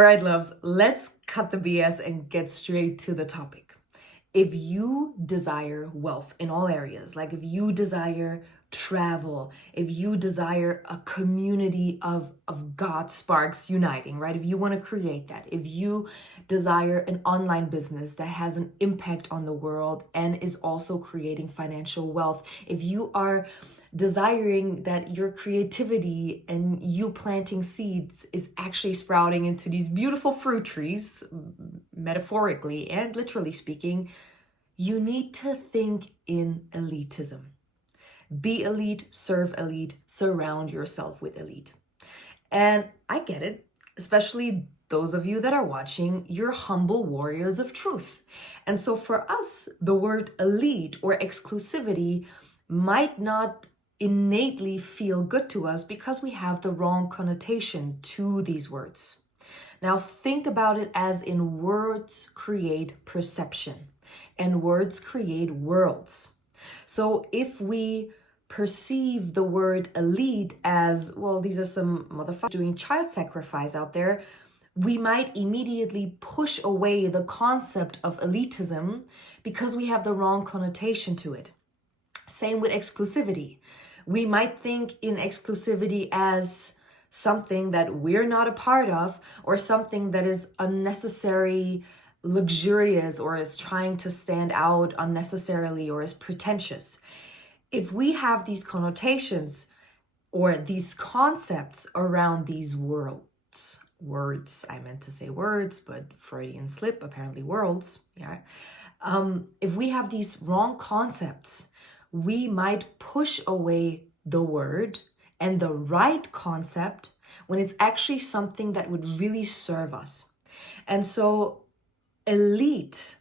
All right, loves, let's cut the BS and get straight to the topic. If you desire wealth in all areas, like if you desire travel, if you desire a community of God sparks uniting, right? If you want to create that, if you desire an online business that has an impact on the world and is also creating financial wealth, if you are desiring that your creativity and you planting seeds is actually sprouting into these beautiful fruit trees, metaphorically and literally speaking, you need to think in elitism. Be elite, serve elite, surround yourself with elite. And I get it, especially those of you that are watching, you're humble warriors of truth. And so for us, the word elite or exclusivity might not innately feel good to us because we have the wrong connotation to these words. Now think about it as in words create perception and words create worlds. So if we perceive the word elite as, well, these are some motherfuckers doing child sacrifice out there, we might immediately push away the concept of elitism because we have the wrong connotation to it. Same with exclusivity. We might think in exclusivity as something that we're not a part of or something that is unnecessary, luxurious, or is trying to stand out unnecessarily or is pretentious. If we have these connotations or these concepts around these words, I meant to say words, but Freudian slip, apparently worlds, yeah. If we have these wrong concepts, we might push away the word and the right concept when it's actually something that would really serve us. And so elite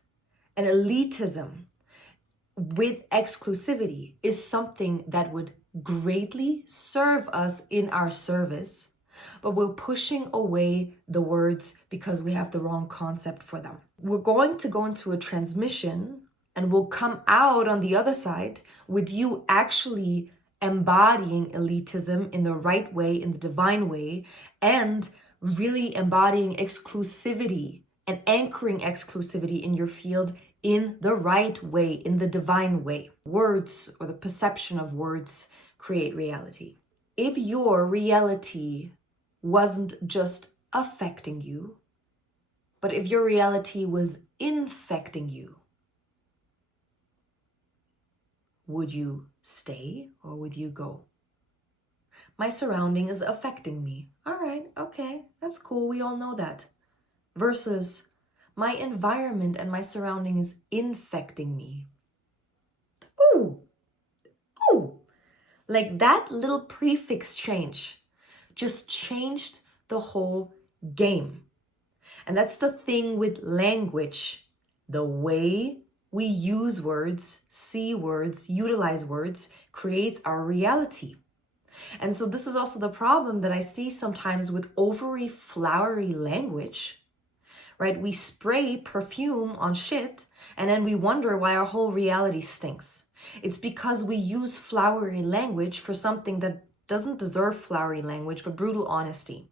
and elitism with exclusivity is something that would greatly serve us in our service, but we're pushing away the words because we have the wrong concept for them. We're going to go into a transmission and we'll come out on the other side with you actually embodying elitism in the right way, in the divine way, and really embodying exclusivity and anchoring exclusivity in your field in the right way, in the divine way. Words, or the perception of words, create reality. If your reality wasn't just affecting you, but if your reality was infecting you, would you stay or would you go? My surrounding is affecting me. All right, okay, that's cool. We all know that. Versus my environment and my surrounding is infecting me. Ooh, like that little prefix change just changed the whole game. And that's the thing with language. The way we use words, see words, utilize words creates our reality. And so this is also the problem that I see sometimes with overly flowery language, right? We spray perfume on shit and then we wonder why our whole reality stinks. It's because we use flowery language for something that doesn't deserve flowery language, but brutal honesty.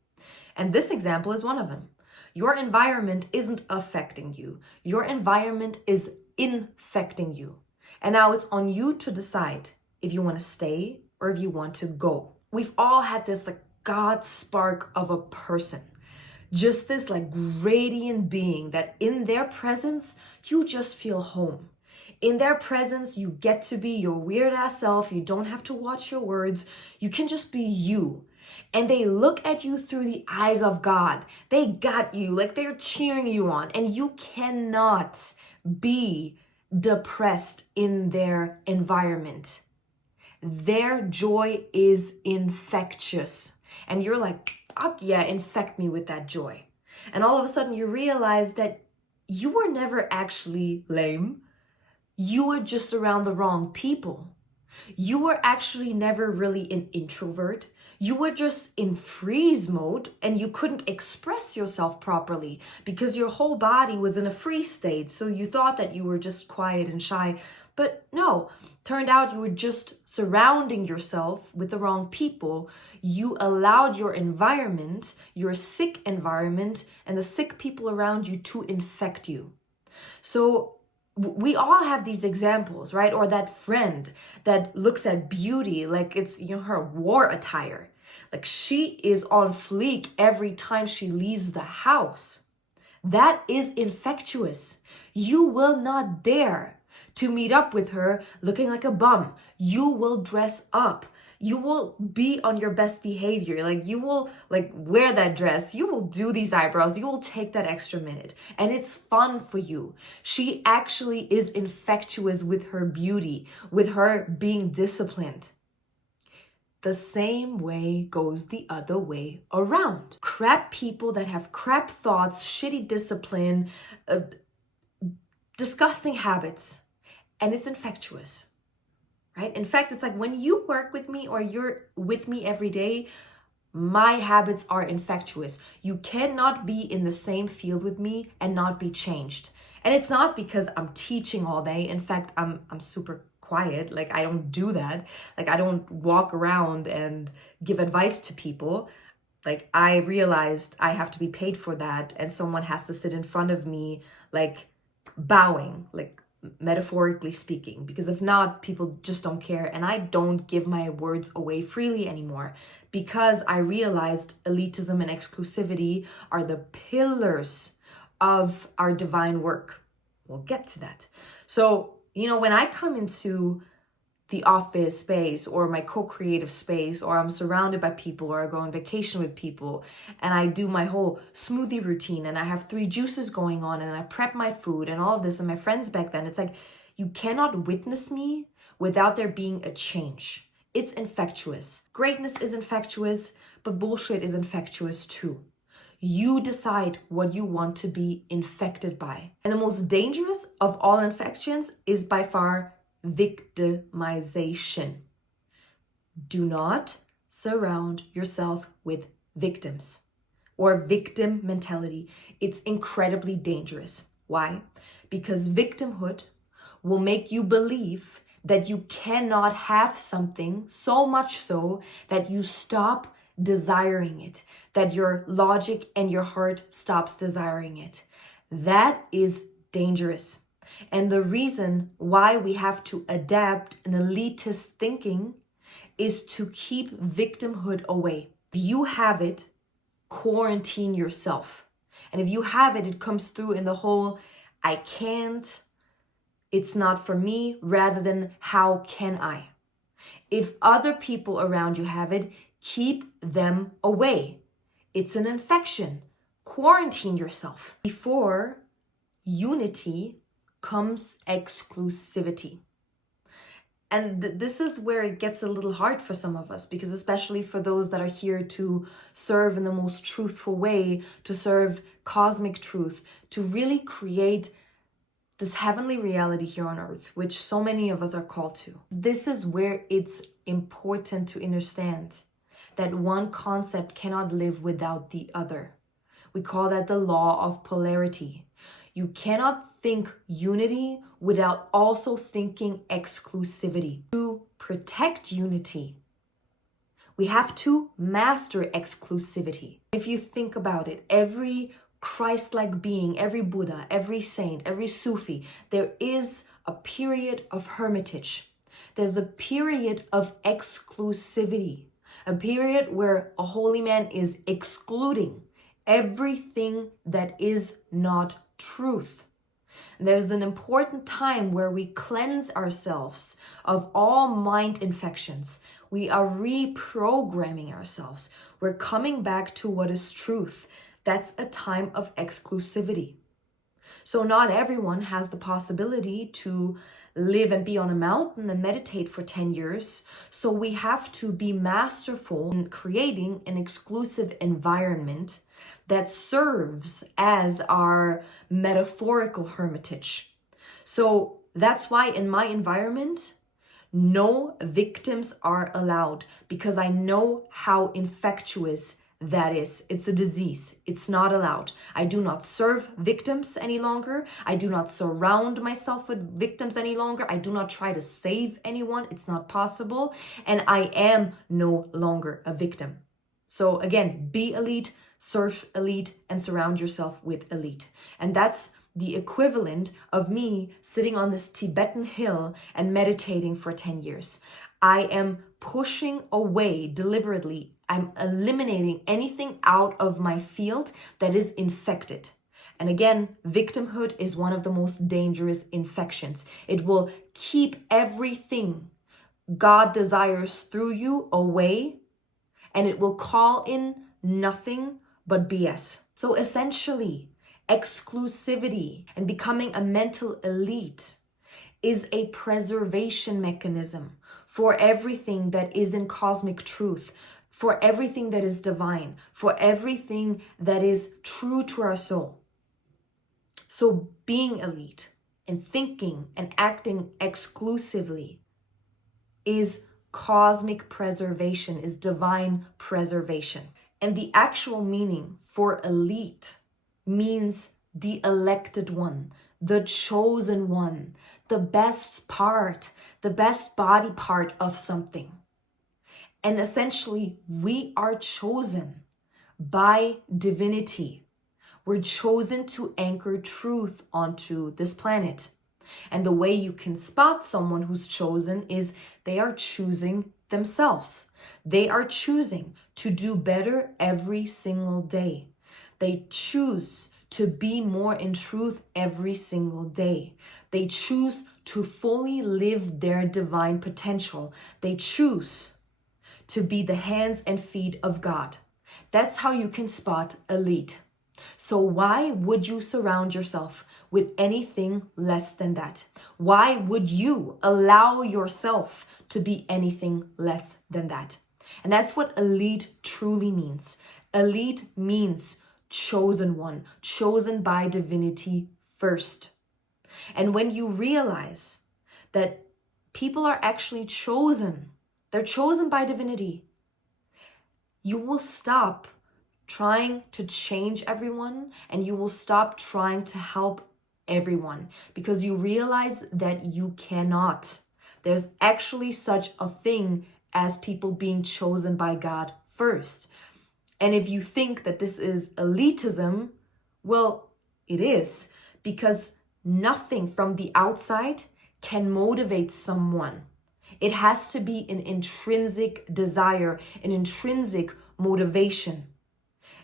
And this example is one of them. Your environment isn't affecting you. Your environment is infecting you. And now it's on you to decide if you want to stay or if you want to go. We've all had this like God spark of a person. Just this like radiant being that in their presence, you just feel home. In their presence, you get to be your weird ass self. You don't have to watch your words. You can just be you. And they look at you through the eyes of God. They got you, like they're cheering you on. And you cannot be depressed in their environment. Their joy is infectious. And you're like, oh, yeah, infect me with that joy. And all of a sudden you realize that you were never actually lame. You were just around the wrong people. You were actually never really an introvert. You were just in freeze mode and you couldn't express yourself properly because your whole body was in a freeze state. So you thought that you were just quiet and shy, But no, turned out you were just surrounding yourself with the wrong people. You allowed your environment, your sick environment, and the sick people around you to infect you. So we all have these examples, right? Or that friend that looks at beauty like it's, her war attire. Like she is on fleek every time she leaves the house. That is infectious. You will not dare to meet up with her looking like a bum. You will dress up. You will be on your best behavior. Like you will wear that dress. You will do these eyebrows. You will take that extra minute. And it's fun for you. She actually is infectious with her beauty, with her being disciplined. The same way goes the other way around. Crap people that have crap thoughts, shitty discipline, disgusting habits, and it's infectious, right? In fact, it's like when you work with me or you're with me every day, my habits are infectious. You cannot be in the same field with me and not be changed. And it's not because I'm teaching all day. In fact, I'm super quiet. Like I don't do that. Like I don't walk around and give advice to people. Like I realized I have to be paid for that, and someone has to sit in front of me like bowing, like metaphorically speaking, because if not, people just don't care. And I don't give my words away freely anymore because I realized elitism and exclusivity are the pillars of our divine work. We'll get to that. So, when I come into the office space or my co-creative space, or I'm surrounded by people, or I go on vacation with people and I do my whole smoothie routine and I have 3 juices going on and I prep my food and all of this and my friends back then, it's like, you cannot witness me without there being a change. It's infectious. Greatness is infectious, but bullshit is infectious too. You decide what you want to be infected by. And the most dangerous of all infections is by far victimization. Do not surround yourself with victims or victim mentality. It's incredibly dangerous. Why? Because victimhood will make you believe that you cannot have something, so much so that you stop desiring it, that your logic and your heart stops desiring it. That is dangerous. And the reason why we have to adapt an elitist thinking is to keep victimhood away. If you have it, quarantine yourself. And if you have it, it comes through in the whole, I can't, it's not for me, rather than how can I? If other people around you have it, keep them away. It's an infection. Quarantine yourself. Before unity comes exclusivity. And this is where it gets a little hard for some of us, because especially for those that are here to serve in the most truthful way, to serve cosmic truth, to really create this heavenly reality here on earth, which so many of us are called to. This is where it's important to understand that one concept cannot live without the other. We call that the law of polarity. You cannot think unity without also thinking exclusivity. To protect unity, we have to master exclusivity. If you think about it, every Christ-like being, every Buddha, every saint, every Sufi, there is a period of hermitage. There's a period of exclusivity, a period where a holy man is excluding everything that is not truth. There's an important time where we cleanse ourselves of all mind infections. We are reprogramming ourselves. We're coming back to what is truth. That's a time of exclusivity. So not everyone has the possibility to live and be on a mountain and meditate for 10 years. So we have to be masterful in creating an exclusive environment that serves as our metaphorical hermitage. So that's why in my environment, no victims are allowed, because I know how infectious that is. It's a disease. It's not allowed. I do not serve victims any longer. I do not surround myself with victims any longer. I do not try to save anyone. It's not possible. And I am no longer a victim. So again, be elite, serve elite, and surround yourself with elite. And that's the equivalent of me sitting on this Tibetan hill and meditating for 10 years. I am pushing away deliberately. I'm eliminating anything out of my field that is infected. And again, victimhood is one of the most dangerous infections. It will keep everything God desires through you away, and it will call in nothing but BS. So essentially, exclusivity and becoming a mental elite is a preservation mechanism for everything that is in cosmic truth, for everything that is divine, for everything that is true to our soul. So being elite and thinking and acting exclusively is cosmic preservation, is divine preservation. And the actual meaning for elite means the elected one, the chosen one, the best part, the best body part of something. And essentially, we are chosen by divinity. We're chosen to anchor truth onto this planet. And the way you can spot someone who's chosen is they are choosing themselves. They are choosing to do better every single day. They choose to be more in truth every single day. They choose to fully live their divine potential. They choose to be the hands and feet of God. That's how you can spot elite. So why would you surround yourself with anything less than that? Why would you allow yourself to be anything less than that? And that's what elite truly means. Elite means chosen one, chosen by divinity first. And when you realize that people are actually chosen, they're chosen by divinity, you will stop trying to change everyone, and you will stop trying to help everyone, because you realize that you cannot. There's actually such a thing as people being chosen by God first. And if you think that this is elitism, well, it is, because nothing from the outside can motivate someone. It has to be an intrinsic desire, an intrinsic motivation.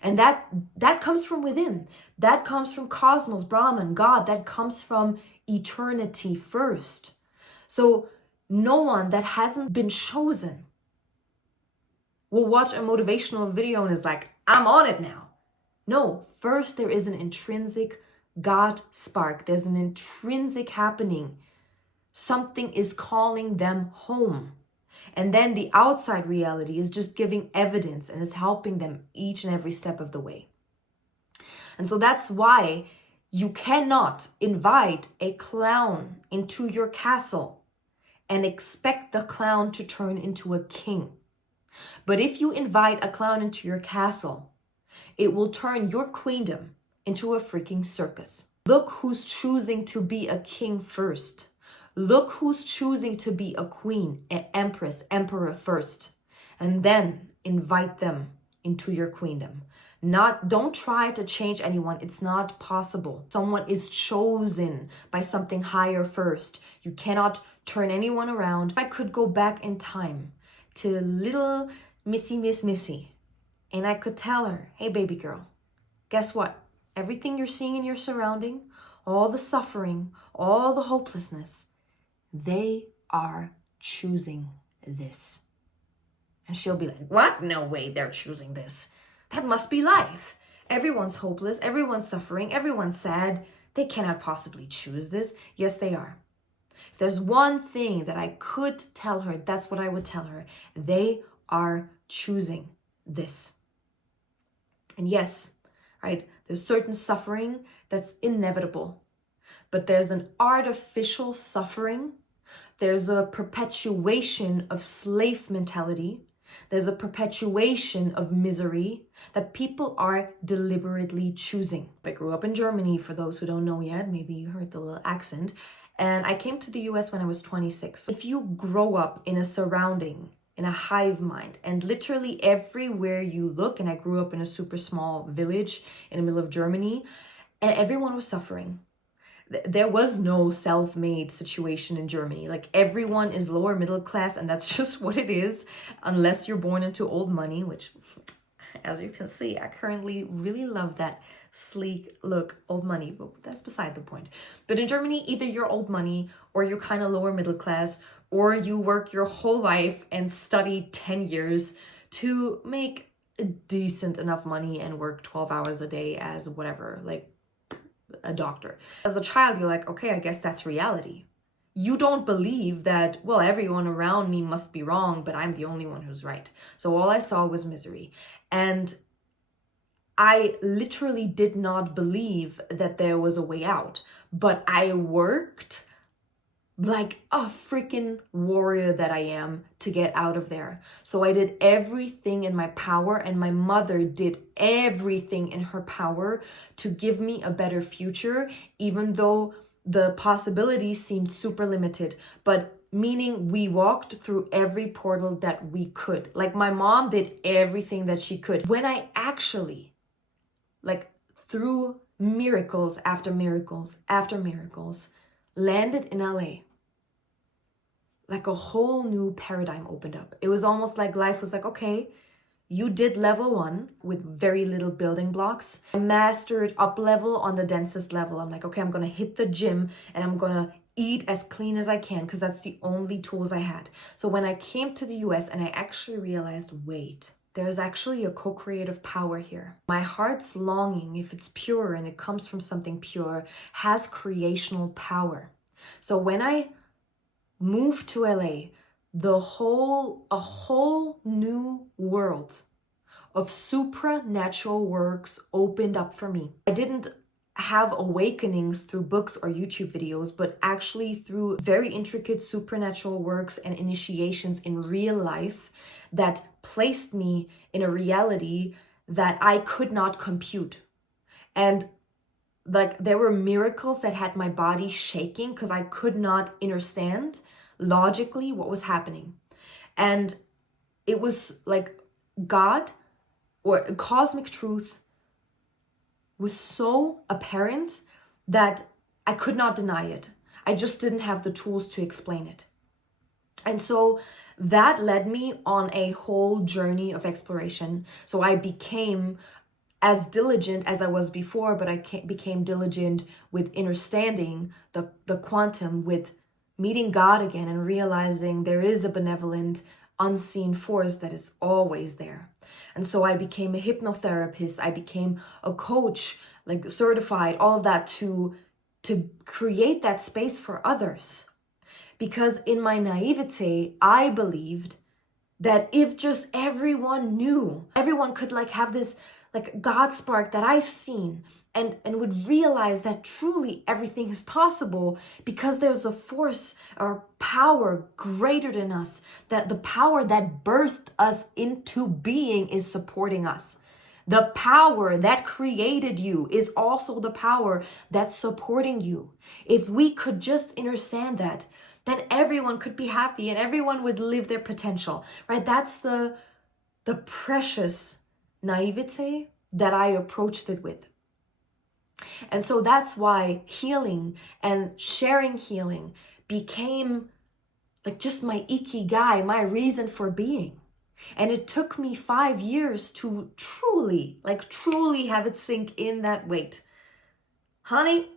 And that comes from within. That comes from cosmos, Brahman, God. That comes from eternity first. So no one that hasn't been chosen will watch a motivational video and is like, I'm on it now. No, first there is an intrinsic God spark. There's an intrinsic happening. Something is calling them home. And then the outside reality is just giving evidence and is helping them each and every step of the way. And so that's why you cannot invite a clown into your castle and expect the clown to turn into a king. But if you invite a clown into your castle, it will turn your queendom into a freaking circus. Look who's choosing to be a king first. Look who's choosing to be a queen, an empress, emperor first, and then invite them into your queendom. Don't try to change anyone. It's not possible. Someone is chosen by something higher first. You cannot turn anyone around. I could go back in time to little Miss Missy, and I could tell her, hey, baby girl, guess what? Everything you're seeing in your surrounding, all the suffering, all the hopelessness, they are choosing this. And she'll be like, what? No way they're choosing this. That must be life. Everyone's hopeless, everyone's suffering, everyone's sad. They cannot possibly choose this. Yes, they are. If there's one thing that I could tell her, that's what I would tell her. They are choosing this. And yes, right, there's certain suffering that's inevitable. But there's an artificial suffering. There's a perpetuation of slave mentality There's a perpetuation of misery that people are deliberately choosing. I grew up in Germany, for those who don't know yet, maybe you heard the little accent, and I came to the US when I was 26. If you grow up in a surrounding, in a hive mind, and literally everywhere you look, and I grew up in a super small village in the middle of Germany, and everyone was suffering. There was no self-made situation in Germany. Like, everyone is lower middle class, and that's just what it is, unless you're born into old money, which, as you can see, I currently really love that sleek look, old money, but that's beside the point. But in Germany, either you're old money or you're kind of lower middle class, or you work your whole life and study 10 years to make decent enough money and work 12 hours a day as whatever, like a doctor. As a child, you're like, okay, I guess that's reality. You don't believe that, well, everyone around me must be wrong, but I'm the only one who's right. So all I saw was misery. And I literally did not believe that there was a way out, but I worked like a freaking warrior that I am to get out of there. So I did everything in my power, and my mother did everything in her power to give me a better future, even though the possibilities seemed super limited. But meaning we walked through every portal that we could. Like, my mom did everything that she could. When I actually, like, through miracles after miracles after miracles, landed in LA, like a whole new paradigm opened up. It was almost like life was like, okay, you did level 1 with very little building blocks. I mastered up level on the densest level. I'm like, okay, I'm gonna hit the gym and I'm gonna eat as clean as I can because that's the only tools I had. So when I came to the US and I actually realized, wait, there's actually a co-creative power here. My heart's longing, if it's pure and it comes from something pure, has creational power. So when I moved to LA, a whole new world of supernatural works opened up for me. I didn't have awakenings through books or YouTube videos, but actually through very intricate supernatural works and initiations in real life that placed me in a reality that I could not compute. And like, there were miracles that had my body shaking because I could not understand logically what was happening. And it was like God, or cosmic truth, was so apparent that I could not deny it. I just didn't have the tools to explain it. And so that led me on a whole journey of exploration. So I became as diligent as I was before, but I became diligent with understanding the quantum, with meeting God again and realizing there is a benevolent, unseen force that is always there. And so I became a hypnotherapist. I became a coach, like certified, all of that to create that space for others. Because in my naivete, I believed that if just everyone knew, everyone could like have this like God spark that I've seen and would realize that truly everything is possible because there's a force or power greater than us, that the power that birthed us into being is supporting us. The power that created you is also the power that's supporting you. If we could just understand that, then everyone could be happy and everyone would live their potential, right? That's the precious naivete that I approached it with. And so that's why healing and sharing healing became like just my ikigai, my reason for being. And it took me 5 years to truly have it sink in that wait. Honey,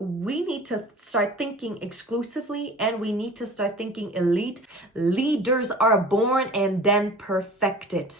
we need to start thinking exclusively, and we need to start thinking elite. Leaders are born and then perfected.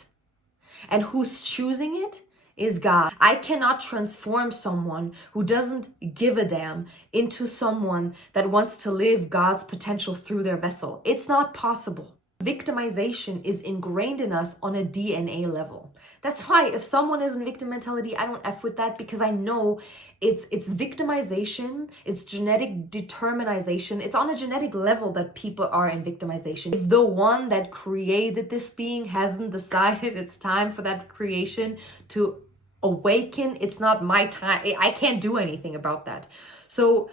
And who's choosing it is God. I cannot transform someone who doesn't give a damn into someone that wants to live God's potential through their vessel. It's not possible. Victimization is ingrained in us on a DNA level. That's why if someone is in victim mentality, I don't F with that, because I know it's victimization, it's genetic determinization. It's on a genetic level that people are in victimization. If the one that created this being hasn't decided it's time for that creation to awaken, it's not my time. I can't do anything about that. So,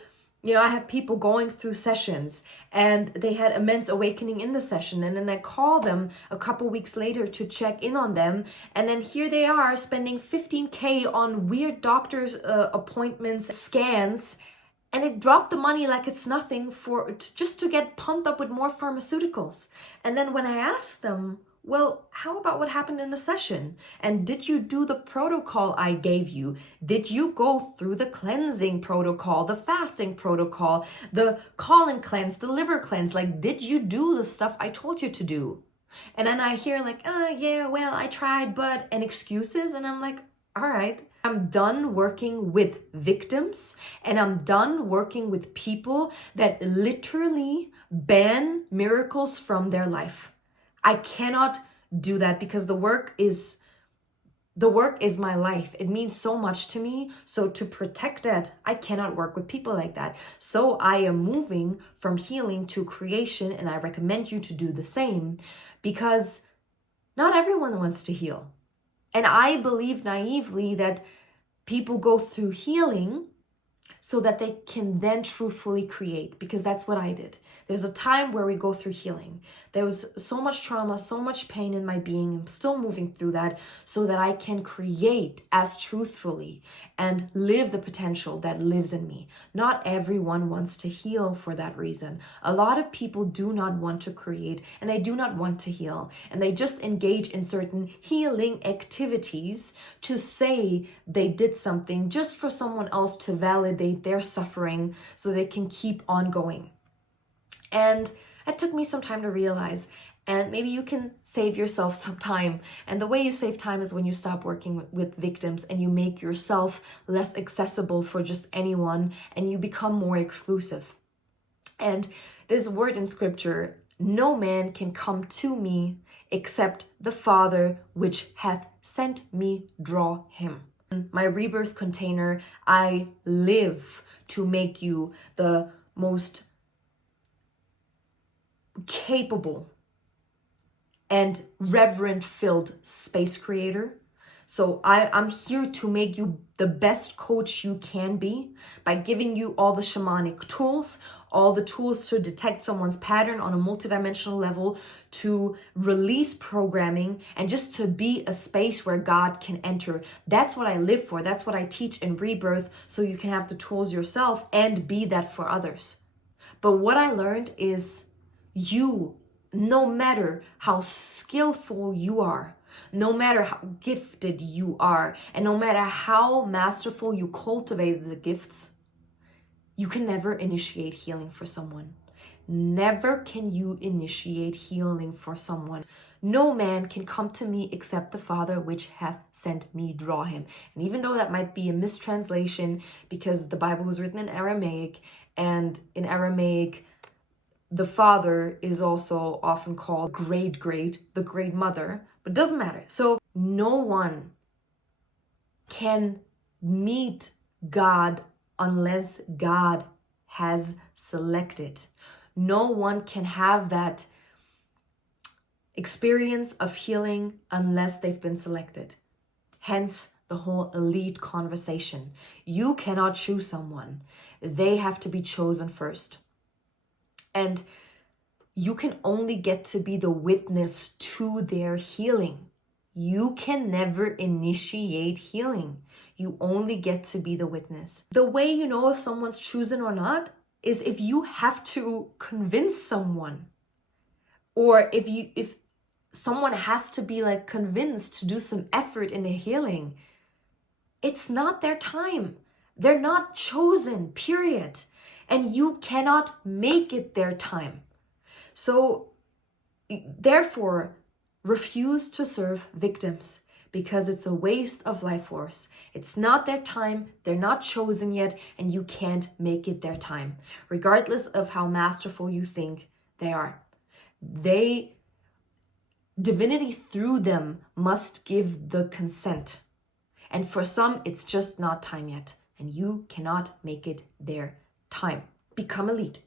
I have people going through sessions and they had immense awakening in the session. And then I call them a couple weeks later to check in on them. And then here they are spending 15K on weird doctor's appointments, scans. And it dropped the money like it's nothing just to get pumped up with more pharmaceuticals. And then when I asked them, well, how about what happened in the session? And did you do the protocol I gave you? Did you go through the cleansing protocol, the fasting protocol, the colon cleanse, the liver cleanse? Like, did you do the stuff I told you to do? And then I hear like, yeah, well, I tried, and excuses. And I'm like, all right, I'm done working with victims, and I'm done working with people that literally ban miracles from their life. I cannot do that, because the work is my life. It means so much to me. So to protect that, I cannot work with people like that. So I am moving from healing to creation, and I recommend you to do the same, because not everyone wants to heal. And I believe naively that people go through healing so that they can then truthfully create, because that's what I did. There's a time where we go through healing. There was so much trauma, so much pain in my being. I'm still moving through that so that I can create as truthfully and live the potential that lives in me. Not everyone wants to heal for that reason. A lot of people do not want to create, and they do not want to heal. And they just engage in certain healing activities to say they did something just for someone else to validate their suffering so they can keep on going. And it took me some time to realize, and maybe you can save yourself some time. And the way you save time is when you stop working with victims and you make yourself less accessible for just anyone, and you become more exclusive. And this word in scripture, no man can come to me except the Father which hath sent me draw him. My rebirth container, I live to make you the most capable and reverent-filled space creator. So I'm here to make you the best coach you can be by giving you all the shamanic tools, all the tools to detect someone's pattern on a multidimensional level, to release programming, and just to be a space where God can enter. That's what I live for. That's what I teach in Rebirth, so you can have the tools yourself and be that for others. But what I learned is you, no matter how skillful you are, no matter how gifted you are, and no matter how masterful you cultivate the gifts, you can never initiate healing for someone. Never can you initiate healing for someone. No man can come to me except the Father which hath sent me draw him. And even though that might be a mistranslation, because the Bible was written in Aramaic, and in Aramaic, the Father is also often called the great mother, but it doesn't matter. So no one can meet God unless God has selected. No one can have that experience of healing unless they've been selected. Hence the whole elite conversation. You cannot choose someone. They have to be chosen first. And you can only get to be the witness to their healing. You can never initiate healing. You only get to be the witness. The way you know if someone's chosen or not is if you have to convince someone, or if someone has to be like convinced to do some effort in their healing. It's not their time. They're not chosen, period. And you cannot make it their time. So therefore, refuse to serve victims, because it's a waste of life force. It's not their time, they're not chosen yet, and you can't make it their time, regardless of how masterful you think they are. Divinity through them must give the consent. And for some, it's just not time yet. And you cannot make it their time. Become elite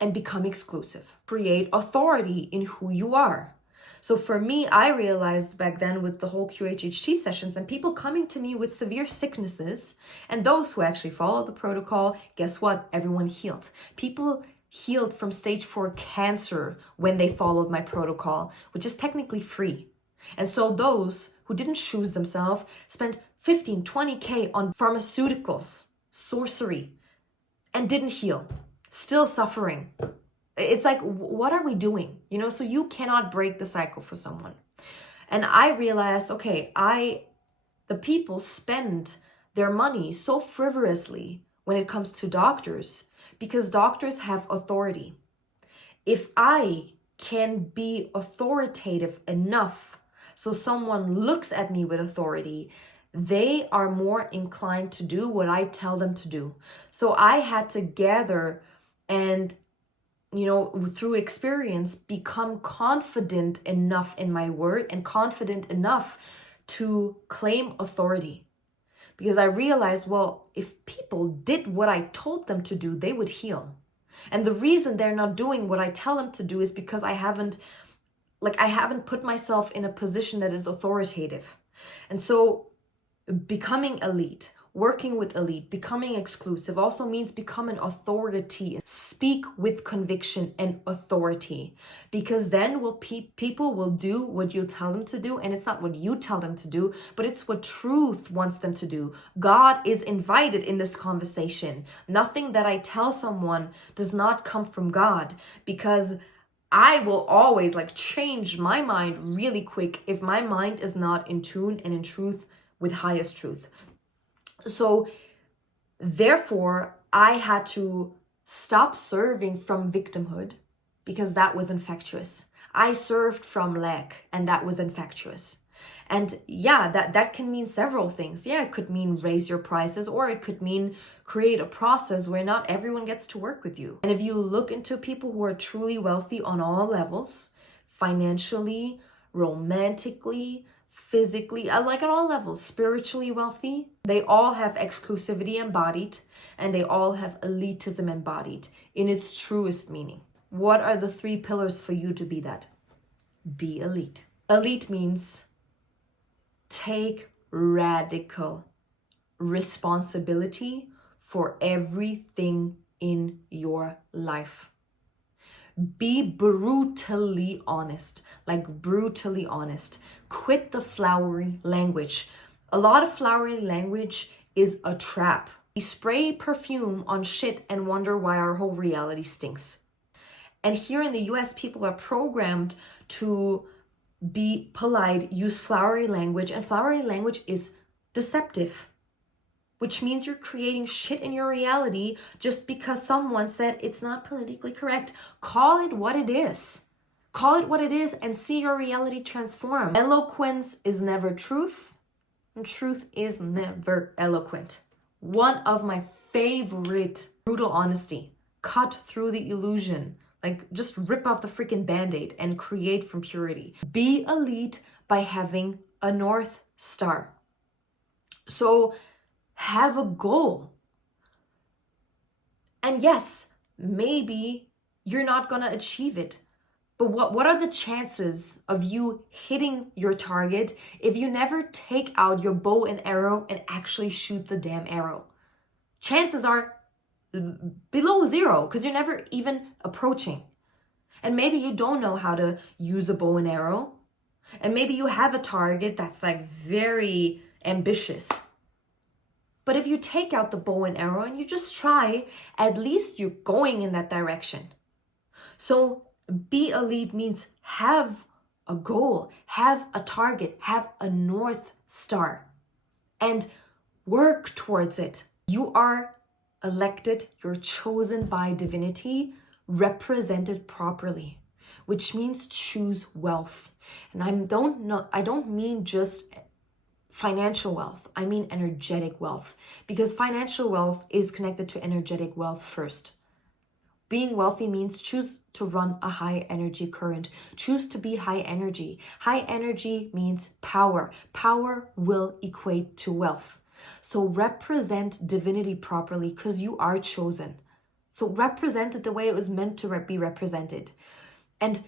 and become exclusive. Create authority in who you are. So for me, I realized back then with the whole QHHT sessions and people coming to me with severe sicknesses, and those who actually followed the protocol, guess what? Everyone healed. People healed from stage 4 cancer when they followed my protocol, which is technically free. And so those who didn't choose themselves spent 15, 20K on pharmaceuticals, sorcery, and didn't heal, still suffering. It's like, what are we doing? So you cannot break the cycle for someone. And I realized, okay, the people spend their money so frivolously when it comes to doctors because doctors have authority. If I can be authoritative enough so someone looks at me with authority, they are more inclined to do what I tell them to do. So I had to gather and through experience, become confident enough in my word and confident enough to claim authority. Because I realized, well, if people did what I told them to do, they would heal. And the reason they're not doing what I tell them to do is because I haven't put myself in a position that is authoritative. And so becoming elite, working with elite, becoming exclusive also means become an authority. Speak with conviction and authority, because then people will do what you tell them to do. And it's not what you tell them to do, but it's what truth wants them to do. God is invited in this conversation. Nothing that I tell someone does not come from God, because I will always change my mind really quick if my mind is not in tune and in truth with highest truth. So therefore, I had to stop serving from victimhood because that was infectious. I served from lack and that was infectious. And yeah, that can mean several things. Yeah, it could mean raise your prices, or it could mean create a process where not everyone gets to work with you. And if you look into people who are truly wealthy on all levels, financially, romantically, physically, at all levels, spiritually wealthy, they all have exclusivity embodied, and they all have elitism embodied in its truest meaning. What are the 3 pillars for you to be that? Be elite. Elite means take radical responsibility for everything in your life. Be brutally honest, brutally honest. Quit the flowery language. A lot of flowery language is a trap. We spray perfume on shit and wonder why our whole reality stinks. And here in the US, people are programmed to be polite, use flowery language, and flowery language is deceptive, which means you're creating shit in your reality just because someone said it's not politically correct. Call it what it is. Call it what it is and see your reality transform. Eloquence is never truth, and truth is never eloquent. One of my favorite, brutal honesty. Cut through the illusion. Just rip off the freaking Band-Aid and create from purity. Be elite by having a North Star. So have a goal. And yes, maybe you're not going to achieve it. But what are the chances of you hitting your target if you never take out your bow and arrow and actually shoot the damn arrow? Chances are below 0 because you're never even approaching. And maybe you don't know how to use a bow and arrow. And maybe you have a target that's very ambitious. But if you take out the bow and arrow and you just try, at least you're going in that direction. So be elite means have a goal, have a target, have a North Star, and work towards it. You are elected, you're chosen by divinity, represented properly, which means choose wealth. And I don't mean just financial wealth. I mean energetic wealth, because financial wealth is connected to energetic wealth first. Being wealthy means choose to run a high energy current. Choose to be high energy. High energy means power. Power will equate to wealth. So represent divinity properly because you are chosen. So represent it the way it was meant to be represented. And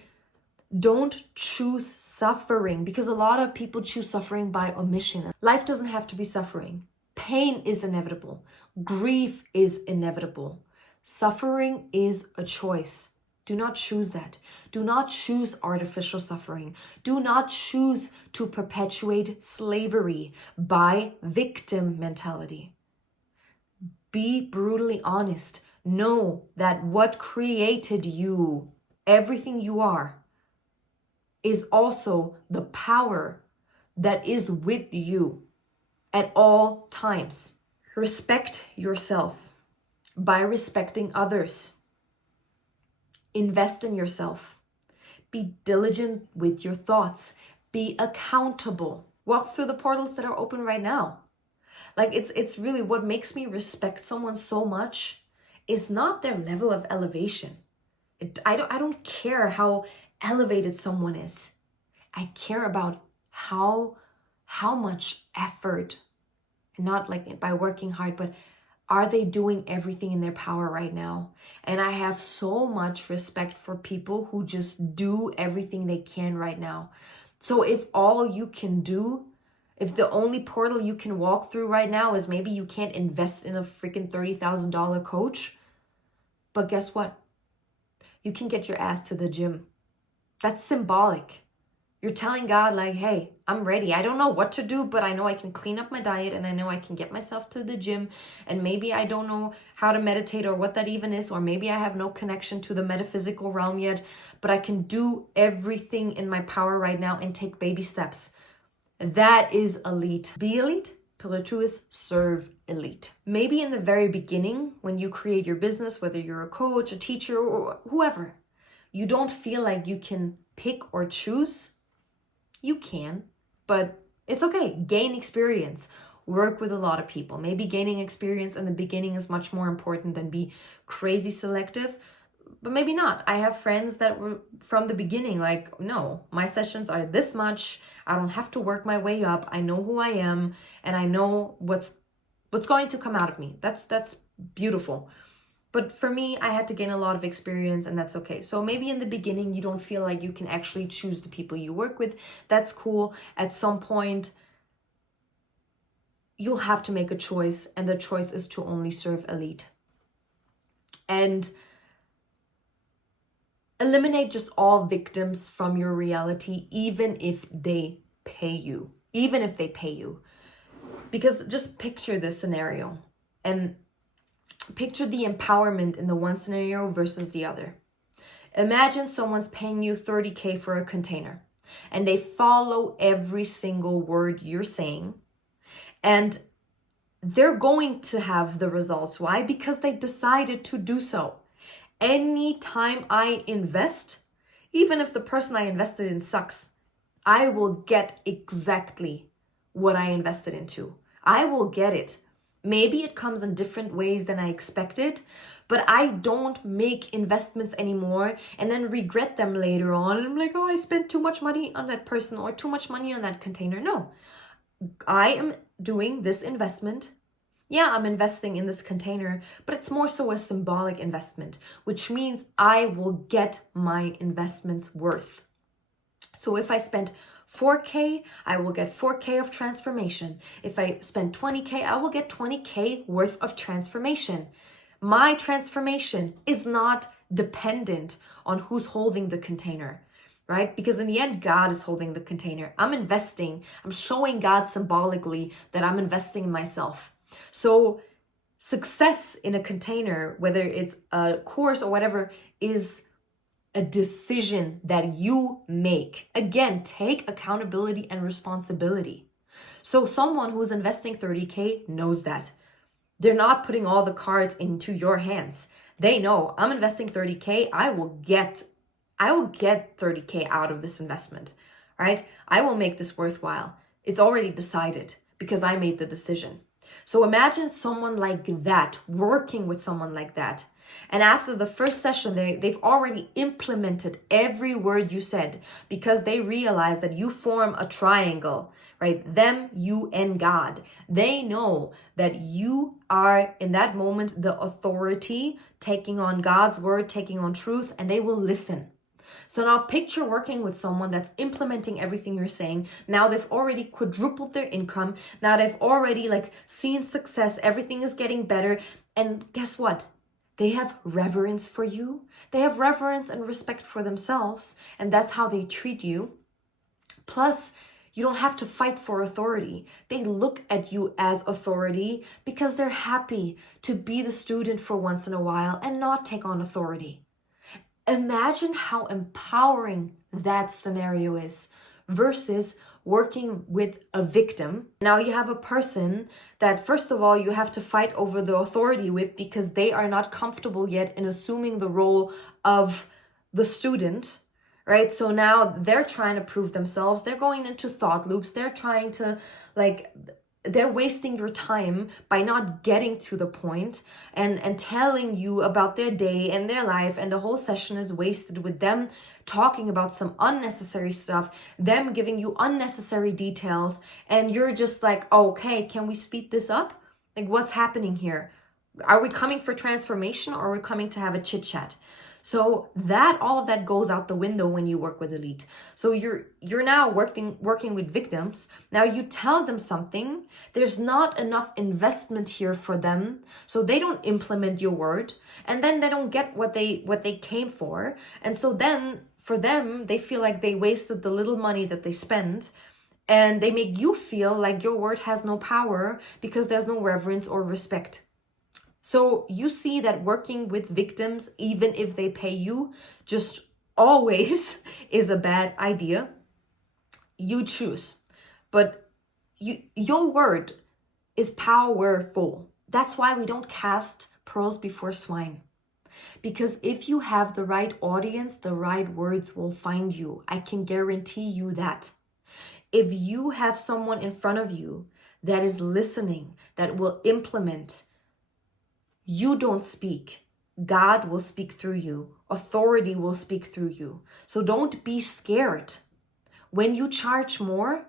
don't choose suffering, because a lot of people choose suffering by omission. Life doesn't have to be suffering. Pain is inevitable. Grief is inevitable. Suffering is a choice. Do not choose that. Do not choose artificial suffering. Do not choose to perpetuate slavery by victim mentality. Be brutally honest. Know that what created you, everything you are, is also the power that is with you at all times. Respect yourself by respecting others. Invest in yourself. Be diligent with your thoughts. Be accountable. Walk through the portals that are open right now. Like it's really what makes me respect someone so much is not their level of elevation. I don't care how elevated someone is. I care about how much effort, and not like by working hard, but are they doing everything in their power right now? And I have so much respect for people who just do everything they can right now. So if all you can do, if the only portal you can walk through right now is maybe you can't invest in a freaking $30,000 coach, but guess what? You can get your ass to the gym. That's symbolic. You're telling God like, hey, I'm ready. I don't know what to do, but I know I can clean up my diet and I know I can get myself to the gym. And maybe I don't know how to meditate or what that even is, or maybe I have no connection to the metaphysical realm yet, but I can do everything in my power right now and take baby steps. That is elite. Be elite. Pillar 2 is serve elite. Maybe in the very beginning, when you create your business, whether you're a coach, a teacher, or whoever, you don't feel like you can pick or choose. You can, but it's okay. Gain experience. Work with a lot of people. Maybe gaining experience in the beginning is much more important than be crazy selective, but maybe not. I have friends that were from the beginning like, no, my sessions are this much. I don't have to work my way up. I know who I am and I know what's going to come out of me. That's beautiful. But for me, I had to gain a lot of experience and that's okay. So maybe in the beginning, you don't feel like you can actually choose the people you work with. That's cool. At some point, you'll have to make a choice, and the choice is to only serve elite. And eliminate just all victims from your reality, even if they pay you. Even if they pay you. Because just picture this scenario and picture the empowerment in the one scenario versus the other. Imagine someone's paying you $30,000 for a container and they follow every single word you're saying, and they're going to have the results. Why? Because they decided to do so. Anytime I invest, even if the person I invested in sucks, I will get exactly what I invested into. I will get it. Maybe it comes in different ways than I expected, but I don't make investments anymore and then regret them later on. And I'm like, oh, I spent too much money on that person or too much money on that container. No, I am doing this investment. Yeah, I'm investing in this container, but it's more so a symbolic investment, which means I will get my investment's worth. So if I spend $4,000, I will get $4,000 of transformation. If I spend $20,000, I will get $20,000 worth of transformation. My transformation is not dependent on who's holding the container, right? Because in the end, God is holding the container. I'm investing. I'm showing God symbolically that I'm investing in myself. So success in a container, whether it's a course or whatever, is a decision that you make. Again, take accountability and responsibility. So someone who's investing $30,000 knows that. They're not putting all the cards into your hands. They know, I'm investing $30,000, I will get $30,000 out of this investment, right? I will make this worthwhile. It's already decided because I made the decision. So imagine someone like that, working with someone like that. And after the first session, they've already implemented every word you said because they realize that you form a triangle, right? Them, you, and God. They know that you are in that moment the authority, taking on God's word, taking on truth, and they will listen. So now picture working with someone that's implementing everything you're saying. Now they've already quadrupled their income. Now they've already seen success. Everything is getting better. And guess what? They have reverence for you. They have reverence and respect for themselves. And that's how they treat you. Plus, you don't have to fight for authority. They look at you as authority because they're happy to be the student for once in a while and not take on authority. Imagine how empowering that scenario is versus working with a victim. Now you have a person that, first of all, you have to fight over the authority with because they are not comfortable yet in assuming the role of the student, right? So now they're trying to prove themselves. They're going into thought loops. They're trying to they're wasting your time by not getting to the point and telling you about their day and their life, and the whole session is wasted with them talking about some unnecessary stuff, them giving you unnecessary details, and you're just like, okay, can we speed this up? What's happening here? Are we coming for transformation, or are we coming to have a chit chat? So all of that goes out the window when you work with elite. So you're now working with victims. Now you tell them something. There's not enough investment here for them. So they don't implement your word, and then they don't get what they came for. And so then for them, they feel like they wasted the little money that they spent, and they make you feel like your word has no power because there's no reverence or respect. So you see that working with victims, even if they pay you, just always is a bad idea. You choose. But your word is powerful. That's why we don't cast pearls before swine. Because if you have the right audience, the right words will find you. I can guarantee you that. If you have someone in front of you that is listening, that will implement, you don't speak. God will speak through you. Authority will speak through you. So don't be scared. When you charge more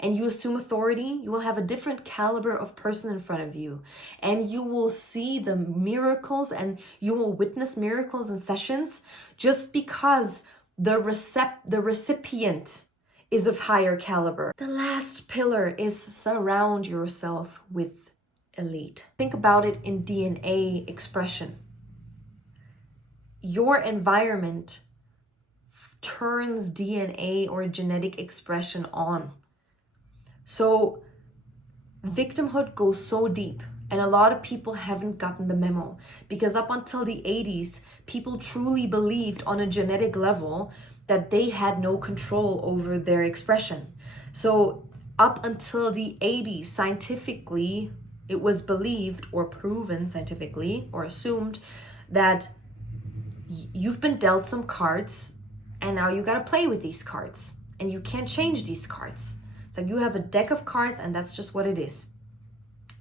and you assume authority, you will have a different caliber of person in front of you. And you will see the miracles, and you will witness miracles in sessions just because the recipient is of higher caliber. The last pillar is surround yourself with elite. Think about it in DNA expression. Your environment turns DNA or genetic expression on. So victimhood goes so deep, and a lot of people haven't gotten the memo, because up until the 80s, people truly believed on a genetic level that they had no control over their expression. So up until the 80s, scientifically, it was believed or proven scientifically or assumed that you've been dealt some cards and now you got to play with these cards and you can't change these cards. It's like you have a deck of cards and that's just what it is.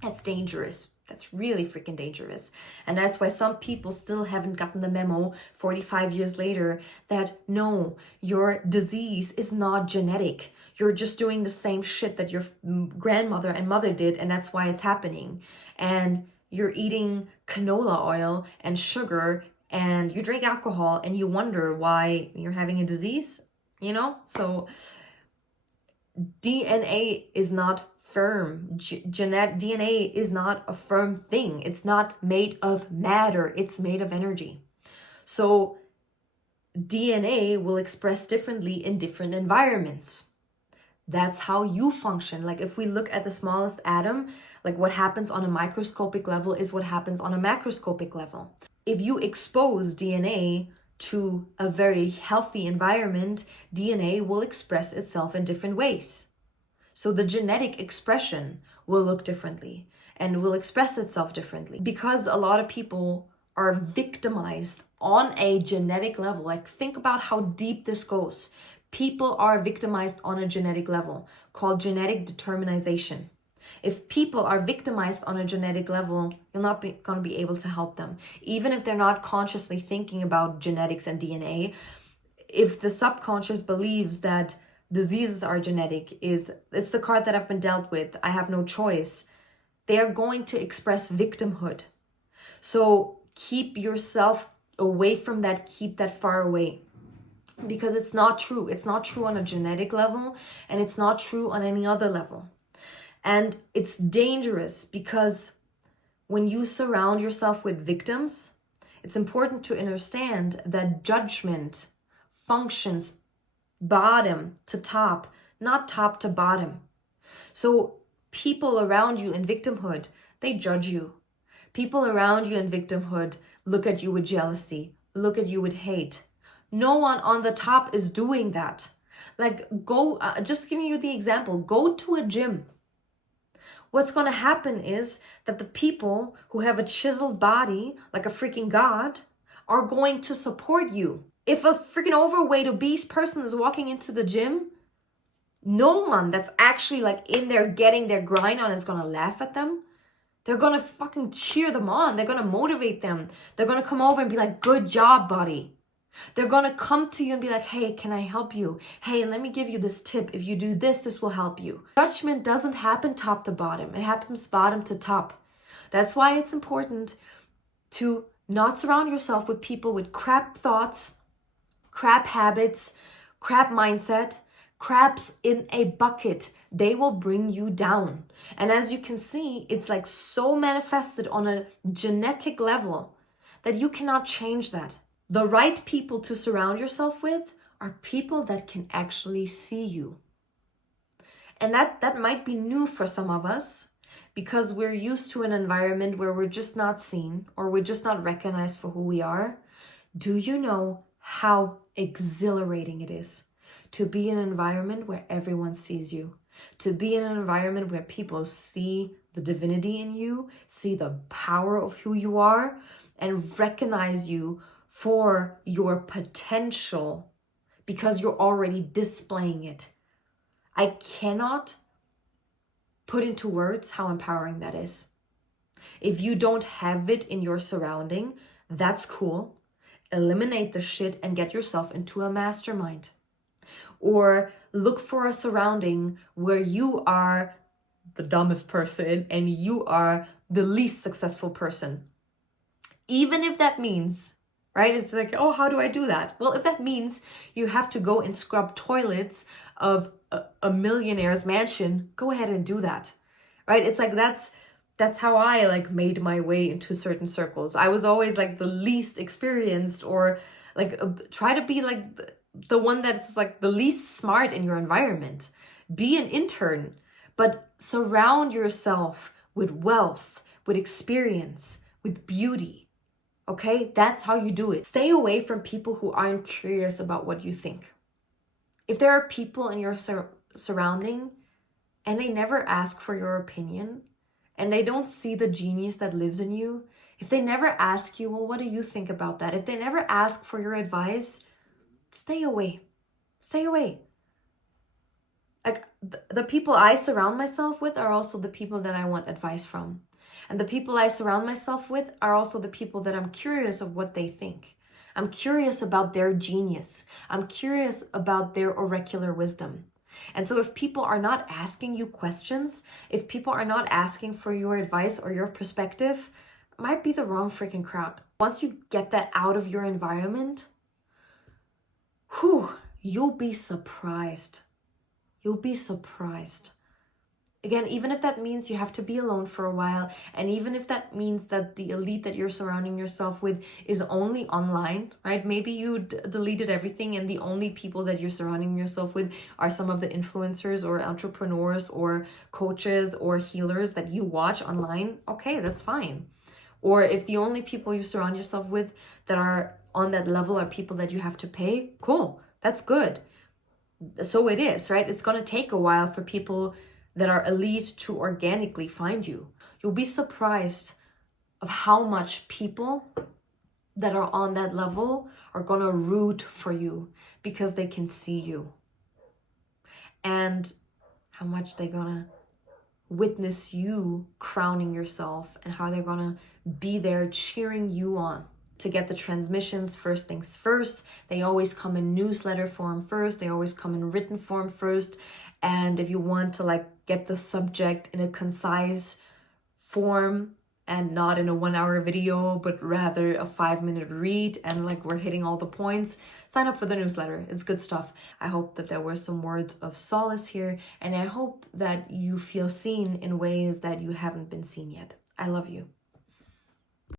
That's dangerous. That's really freaking dangerous. And that's why some people still haven't gotten the memo 45 years later that no, your disease is not genetic. You're just doing the same shit that your grandmother and mother did, and that's why it's happening. And you're eating canola oil and sugar, and you drink alcohol, and you wonder why you're having a disease, So DNA is not firm. DNA is not a firm thing. It's not made of matter. It's made of energy. So DNA will express differently in different environments. That's how you function. Like if we look at the smallest atom, like what happens on a microscopic level is what happens on a macroscopic level. If you expose DNA to a very healthy environment, DNA will express itself in different ways. So the genetic expression will look differently and will express itself differently, because a lot of people are victimized on a genetic level. Like think about how deep this goes. People are victimized on a genetic level called genetic determinization. If people are victimized on a genetic level, you're not going to be able to help them. Even if they're not consciously thinking about genetics and DNA, if the subconscious believes that diseases are genetic, it's the card that I've been dealt with, I have no choice, they are going to express victimhood. So keep yourself away from that, keep that far away. Because it's not true. It's not true on a genetic level, and it's not true on any other level. And it's dangerous because when you surround yourself with victims, it's important to understand that judgment functions bottom to top, not top to bottom. So people around you in victimhood, they judge you. People around you in victimhood look at you with jealousy, look at you with hate. No one on the top is doing that. Like, go, just giving you the example, go to a gym. What's going to happen is that the people who have a chiseled body, like a freaking god, are going to support you. If a freaking overweight, obese person is walking into the gym, no one that's actually like in there getting their grind on is going to laugh at them. They're going to fucking cheer them on. They're going to motivate them. They're going to come over and be like, good job, buddy. They're going to come to you and be like, hey, can I help you? Hey, let me give you this tip. If you do this, this will help you. Judgment doesn't happen top to bottom. It happens bottom to top. That's why it's important to not surround yourself with people with crap thoughts, crap habits, crap mindset, craps in a bucket. They will bring you down. And as you can see, it's like so manifested on a genetic level that you cannot change that. The right people to surround yourself with are people that can actually see you. And that might be new for some of us because we're used to an environment where we're just not seen or we're just not recognized for who we are. Do you know how exhilarating it is to be in an environment where everyone sees you? To be in an environment where people see the divinity in you, see the power of who you are, and recognize you for your potential because you're already displaying it. I cannot put into words how empowering that is. If you don't have it in your surrounding, that's cool. Eliminate the shit and get yourself into a mastermind. Or look for a surrounding where you are the dumbest person and you are the least successful person. Even if that means, right? It's like, oh, how do I do that? Well, if that means you have to go and scrub toilets of a millionaire's mansion, go ahead and do that, right? It's like, that's how I like made my way into certain circles. I was always like the least experienced or like try to be like the one that's like the least smart in your environment. Be an intern, but surround yourself with wealth, with experience, with beauty. Okay, that's how you do it. Stay away from people who aren't curious about what you think. If there are people in your surrounding and they never ask for your opinion and they don't see the genius that lives in you, if they never ask you, well, what do you think about that? If they never ask for your advice, stay away. Stay away. Like the people I surround myself with are also the people that I want advice from. And the people I surround myself with are also the people that I'm curious of what they think. I'm curious about their genius. I'm curious about their oracular wisdom. And so if people are not asking you questions, if people are not asking for your advice or your perspective, it might be the wrong freaking crowd. Once you get that out of your environment, you'll be surprised. You'll be surprised. Again, even if that means you have to be alone for a while, and even if that means that the elite that you're surrounding yourself with is only online, right? Maybe you deleted everything and the only people that you're surrounding yourself with are some of the influencers or entrepreneurs or coaches or healers that you watch online. Okay, that's fine. Or if the only people you surround yourself with that are on that level are people that you have to pay, cool, that's good. So it is, right? It's going to take a while for people that are elite to organically find you. You'll be surprised of how much people that are on that level are gonna root for you because they can see you. And how much they're gonna witness you crowning yourself and how they're gonna be there cheering you on. To get the transmissions, first things first, they always come in newsletter form first, they always come in written form first. And if you want to like get the subject in a concise form and not in a 1-hour video, but rather a 5-minute read, and like we're hitting all the points, sign up for the newsletter. It's good stuff. I hope that there were some words of solace here, and I hope that you feel seen in ways that you haven't been seen yet. I love you.